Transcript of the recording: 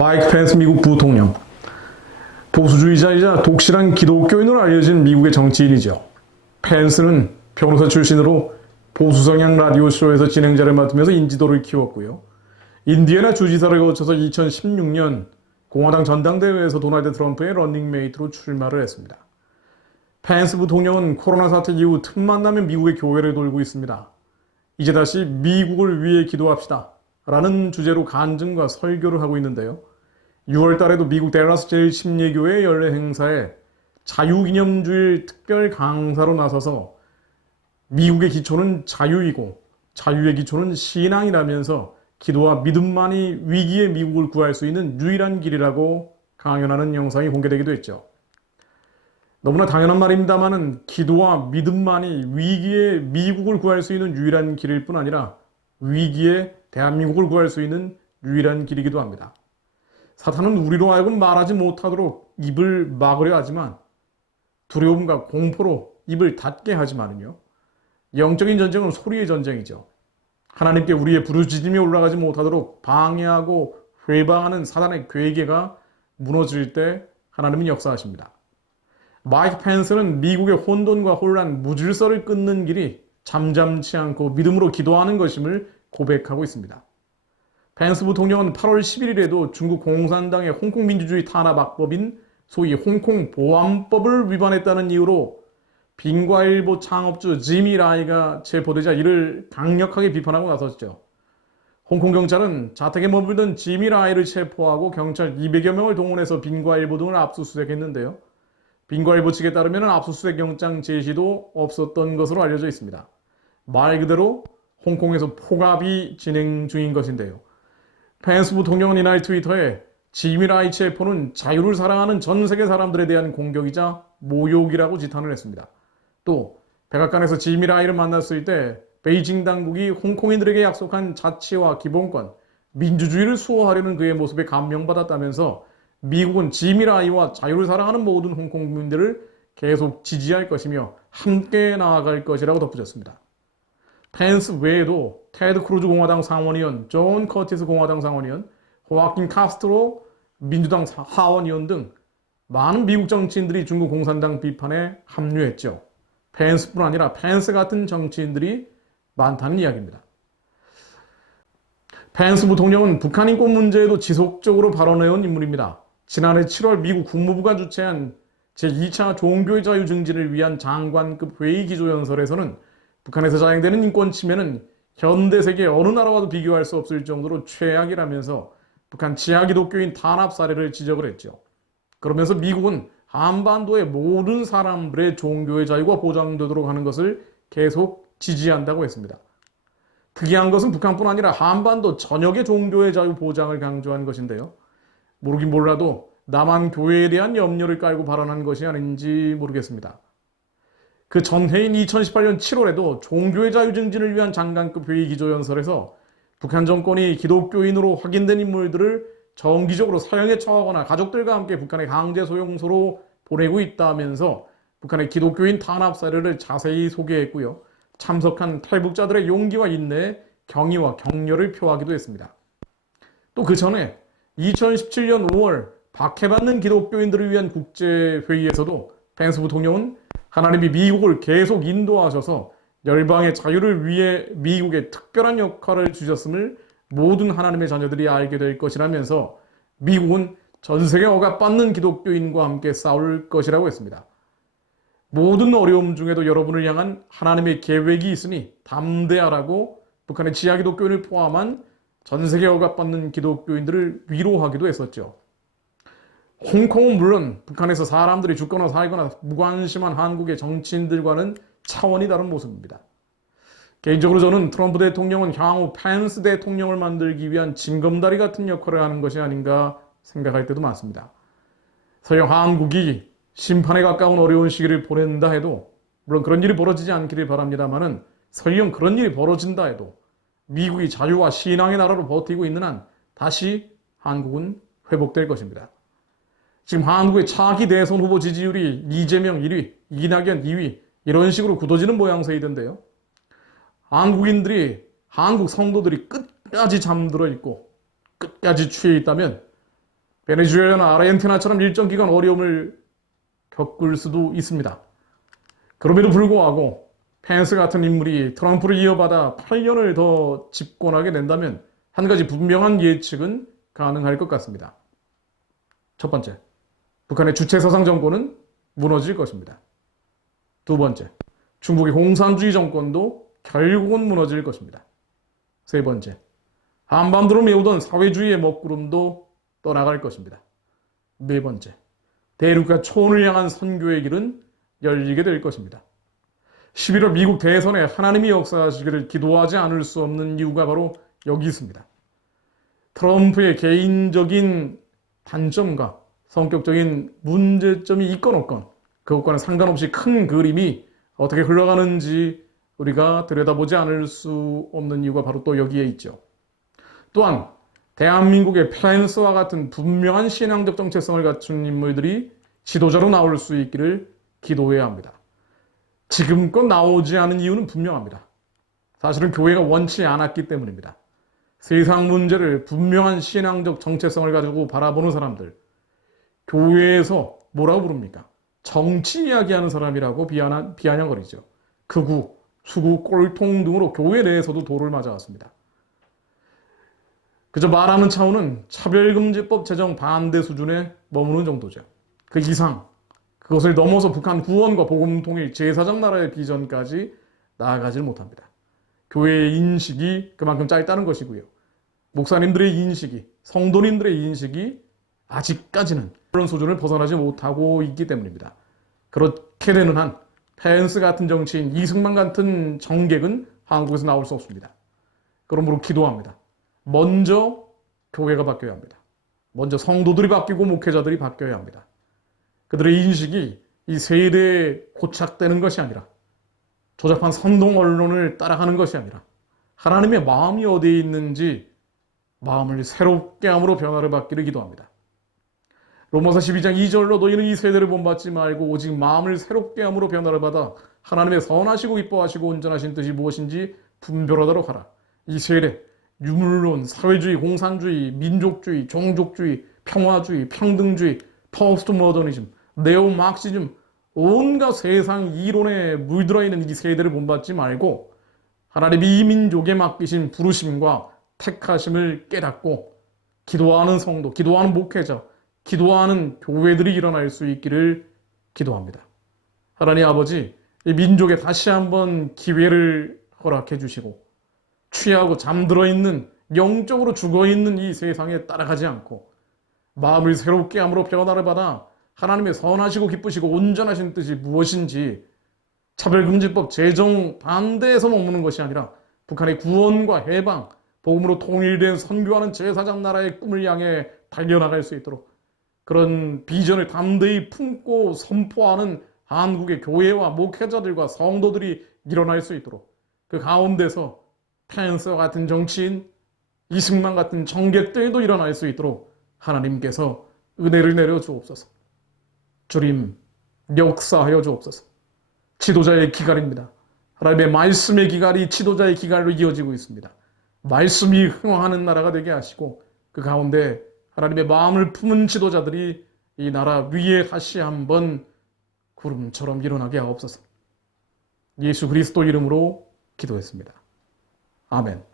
마이크 펜스 미국 부통령. 보수주의자이자 독실한 기독교인으로 알려진 미국의 정치인이죠. 펜스는 변호사 출신으로 보수 성향 라디오 쇼에서 진행자를 맡으면서 인지도를 키웠고요. 인디애나 주지사를 거쳐서 2016년 공화당 전당대회에서 도널드 트럼프의 런닝메이트로 출마를 했습니다. 펜스 부통령은 코로나 사태 이후 틈만 나면 미국의 교회를 돌고 있습니다. 이제 다시 미국을 위해 기도합시다 라는 주제로 간증과 설교를 하고 있는데요. 6월 달에도 미국 댈러스 제1침례교회 연례 행사에 자유기념주일 특별 강사로 나서서 미국의 기초는 자유이고 자유의 기초는 신앙이라면서 기도와 믿음만이 위기의 미국을 구할 수 있는 유일한 길이라고 강연하는 영상이 공개되기도 했죠. 너무나 당연한 말입니다만은 기도와 믿음만이 위기의 미국을 구할 수 있는 유일한 길일 뿐 아니라 위기의 대한민국을 구할 수 있는 유일한 길이기도 합니다. 사탄은 우리로 하여금 말하지 못하도록 입을 막으려 하지만 두려움과 공포로 입을 닫게 하지만은요. 영적인 전쟁은 소리의 전쟁이죠. 하나님께 우리의 부르짖음이 올라가지 못하도록 방해하고 회방하는 사단의 괴계가 무너질 때 하나님은 역사하십니다. 마이크 펜스는 미국의 혼돈과 혼란, 무질서를 끊는 길이 잠잠치 않고 믿음으로 기도하는 것임을 고백하고 있습니다. 펜스 부통령은 8월 11일에도 중국 공산당의 홍콩 민주주의 탄압 악법인 소위 홍콩 보안법을 위반했다는 이유로 빙과일보 창업주 지미 라이가 체포되자 이를 강력하게 비판하고 나섰죠. 홍콩 경찰은 자택에 머물던 지미 라이를 체포하고 경찰 200여 명을 동원해서 빙과일보 등을 압수수색했는데요. 빙과일보 측에 따르면 압수수색 영장 제시도 없었던 것으로 알려져 있습니다. 말 그대로 홍콩에서 폭압이 진행 중인 것인데요. 펜스 부통령은 이날 트위터에 지미 라이 체포는 자유를 사랑하는 전 세계 사람들에 대한 공격이자 모욕이라고 지탄을 했습니다. 또 백악관에서 지미 라이를 만났을 때 베이징 당국이 홍콩인들에게 약속한 자치와 기본권, 민주주의를 수호하려는 그의 모습에 감명받았다면서 미국은 지미 라이와 자유를 사랑하는 모든 홍콩 국민들을 계속 지지할 것이며 함께 나아갈 것이라고 덧붙였습니다. 펜스 외에도 테드 크루즈 공화당 상원의원, 존 커티스 공화당 상원의원, 호아킨 카스트로 민주당 하원의원 등 많은 미국 정치인들이 중국 공산당 비판에 합류했죠. 펜스뿐 아니라 펜스 같은 정치인들이 많다는 이야기입니다. 펜스 부통령은 북한 인권 문제에도 지속적으로 발언해온 인물입니다. 지난해 7월 미국 국무부가 주최한 제2차 종교의 자유 증진을 위한 장관급 회의 기조연설에서는 북한에서 자행되는 인권 침해는 현대 세계 어느 나라와도 비교할 수 없을 정도로 최악이라면서 북한 지하 기독교인 탄압 사례를 지적을 했죠. 그러면서 미국은 한반도의 모든 사람들의 종교의 자유가 보장되도록 하는 것을 계속 지지한다고 했습니다. 특이한 것은 북한뿐 아니라 한반도 전역의 종교의 자유 보장을 강조한 것인데요. 모르긴 몰라도 남한 교회에 대한 염려를 깔고 발언한 것이 아닌지 모르겠습니다. 그 전해인 2018년 7월에도 종교의 자유 증진을 위한 장관급 회의 기조연설에서 북한 정권이 기독교인으로 확인된 인물들을 정기적으로 사형에 처하거나 가족들과 함께 북한의 강제 소용소로 보내고 있다면서 북한의 기독교인 탄압 사례를 자세히 소개했고요. 참석한 탈북자들의 용기와 인내에 경의와 격려를 표하기도 했습니다. 또 그 전에 2017년 5월 박해받는 기독교인들을 위한 국제회의에서도 펜스 부통령은 하나님이 미국을 계속 인도하셔서 열방의 자유를 위해 미국에 특별한 역할을 주셨음을 모든 하나님의 자녀들이 알게 될 것이라면서 미국은 전 세계 억압받는 기독교인과 함께 싸울 것이라고 했습니다. 모든 어려움 중에도 여러분을 향한 하나님의 계획이 있으니 담대하라고 북한의 지하 기독교인을 포함한 전 세계 억압받는 기독교인들을 위로하기도 했었죠. 홍콩은 물론 북한에서 사람들이 죽거나 살거나 무관심한 한국의 정치인들과는 차원이 다른 모습입니다. 개인적으로 저는 트럼프 대통령은 향후 펜스 대통령을 만들기 위한 징검다리 같은 역할을 하는 것이 아닌가 생각할 때도 많습니다. 서양 한국이 심판에 가까운 어려운 시기를 보낸다 해도 물론 그런 일이 벌어지지 않기를 바랍니다만은 설령 그런 일이 벌어진다 해도 미국이 자유와 신앙의 나라로 버티고 있는 한 다시 한국은 회복될 것입니다. 지금 한국의 차기 대선 후보 지지율이 이재명 1위, 이낙연 2위 이런 식으로 굳어지는 모양새이던데요. 한국인들이, 한국 성도들이 끝까지 잠들어 있고 끝까지 취해 있다면 베네수엘라나 아르헨티나처럼 일정 기간 어려움을 겪을 수도 있습니다. 그럼에도 불구하고 펜스 같은 인물이 트럼프를 이어받아 8년을 더 집권하게 된다면 한 가지 분명한 예측은 가능할 것 같습니다. 첫 번째, 북한의 주체사상 정권은 무너질 것입니다. 두 번째, 중국의 공산주의 정권도 결국은 무너질 것입니다. 세 번째, 한반도를 메우던 사회주의의 먹구름도 떠나갈 것입니다. 네 번째, 대륙과 초원을 향한 선교의 길은 열리게 될 것입니다. 11월 미국 대선에 하나님이 역사하시기를 기도하지 않을 수 없는 이유가 바로 여기 있습니다. 트럼프의 개인적인 단점과 성격적인 문제점이 있건 없건 그것과는 상관없이 큰 그림이 어떻게 흘러가는지 우리가 들여다보지 않을 수 없는 이유가 바로 또 여기에 있죠. 또한 대한민국의 펜스와 같은 분명한 신앙적 정체성을 갖춘 인물들이 지도자로 나올 수 있기를 기도해야 합니다. 지금껏 나오지 않은 이유는 분명합니다. 사실은 교회가 원치 않았기 때문입니다. 세상 문제를 분명한 신앙적 정체성을 가지고 바라보는 사람들, 교회에서 뭐라고 부릅니까? 정치 이야기하는 사람이라고 비아냥거리죠. 극우, 수구, 꼴통 등으로 교회 내에서도 돌을 맞아왔습니다. 그저 말하는 차원은 차별금지법 제정 반대 수준에 머무는 정도죠. 그 이상, 그것을 넘어서 북한 구원과 복음통일 제4장 나라의 비전까지 나아가질 못합니다. 교회의 인식이 그만큼 짧다는 것이고요. 목사님들의 인식이, 성도님들의 인식이 아직까지는 그런 수준을 벗어나지 못하고 있기 때문입니다. 그렇게 되는 한 펜스 같은 정치인, 이승만 같은 정객은 한국에서 나올 수 없습니다. 그러므로 기도합니다. 먼저 교회가 바뀌어야 합니다. 먼저 성도들이 바뀌고 목회자들이 바뀌어야 합니다. 그들의 인식이 이 세대에 고착되는 것이 아니라 조잡한 선동 언론을 따라가는 것이 아니라 하나님의 마음이 어디에 있는지 마음을 새롭게 함으로 변화를 받기를 기도합니다. 로마서 12장 2절로 너희는 이 세대를 본받지 말고 오직 마음을 새롭게 함으로 변화를 받아 하나님의 선하시고 기뻐하시고 온전하신 뜻이 무엇인지 분별하도록 하라. 이 세대, 유물론, 사회주의, 공산주의, 민족주의, 종족주의, 평화주의, 평등주의, 포스트 모더니즘, 네오 마크시즘, 온갖 세상 이론에 물들어 있는 이 세대를 본받지 말고 하나님이 이 민족에 맡기신 부르심과 택하심을 깨닫고 기도하는 성도, 기도하는 목회자, 기도하는 교회들이 일어날 수 있기를 기도합니다. 하나님 아버지, 이 민족에 다시 한번 기회를 허락해 주시고 취하고 잠들어 있는, 영적으로 죽어 있는 이 세상에 따라가지 않고 마음을 새롭게 함으로 변화를 받아 하나님의 선하시고 기쁘시고 온전하신 뜻이 무엇인지 차별금지법 제정 반대에서 머무는 것이 아니라 북한의 구원과 해방, 복음으로 통일된 선교하는 제4장 나라의 꿈을 향해 달려나갈 수 있도록 그런 비전을 담대히 품고 선포하는 한국의 교회와 목회자들과 성도들이 일어날 수 있도록 그 가운데서 펜스와 같은 정치인, 이승만 같은 정객들도 일어날 수 있도록 하나님께서 은혜를 내려 주옵소서. 주님, 역사하여 주옵소서. 지도자의 기갈입니다. 하나님의 말씀의 기갈이 지도자의 기갈로 이어지고 있습니다. 말씀이 흥황하는 나라가 되게 하시고 그 가운데 하나님의 마음을 품은 지도자들이 이 나라 위에 다시 한번 구름처럼 일어나게 하옵소서. 예수 그리스도 이름으로 기도했습니다. 아멘.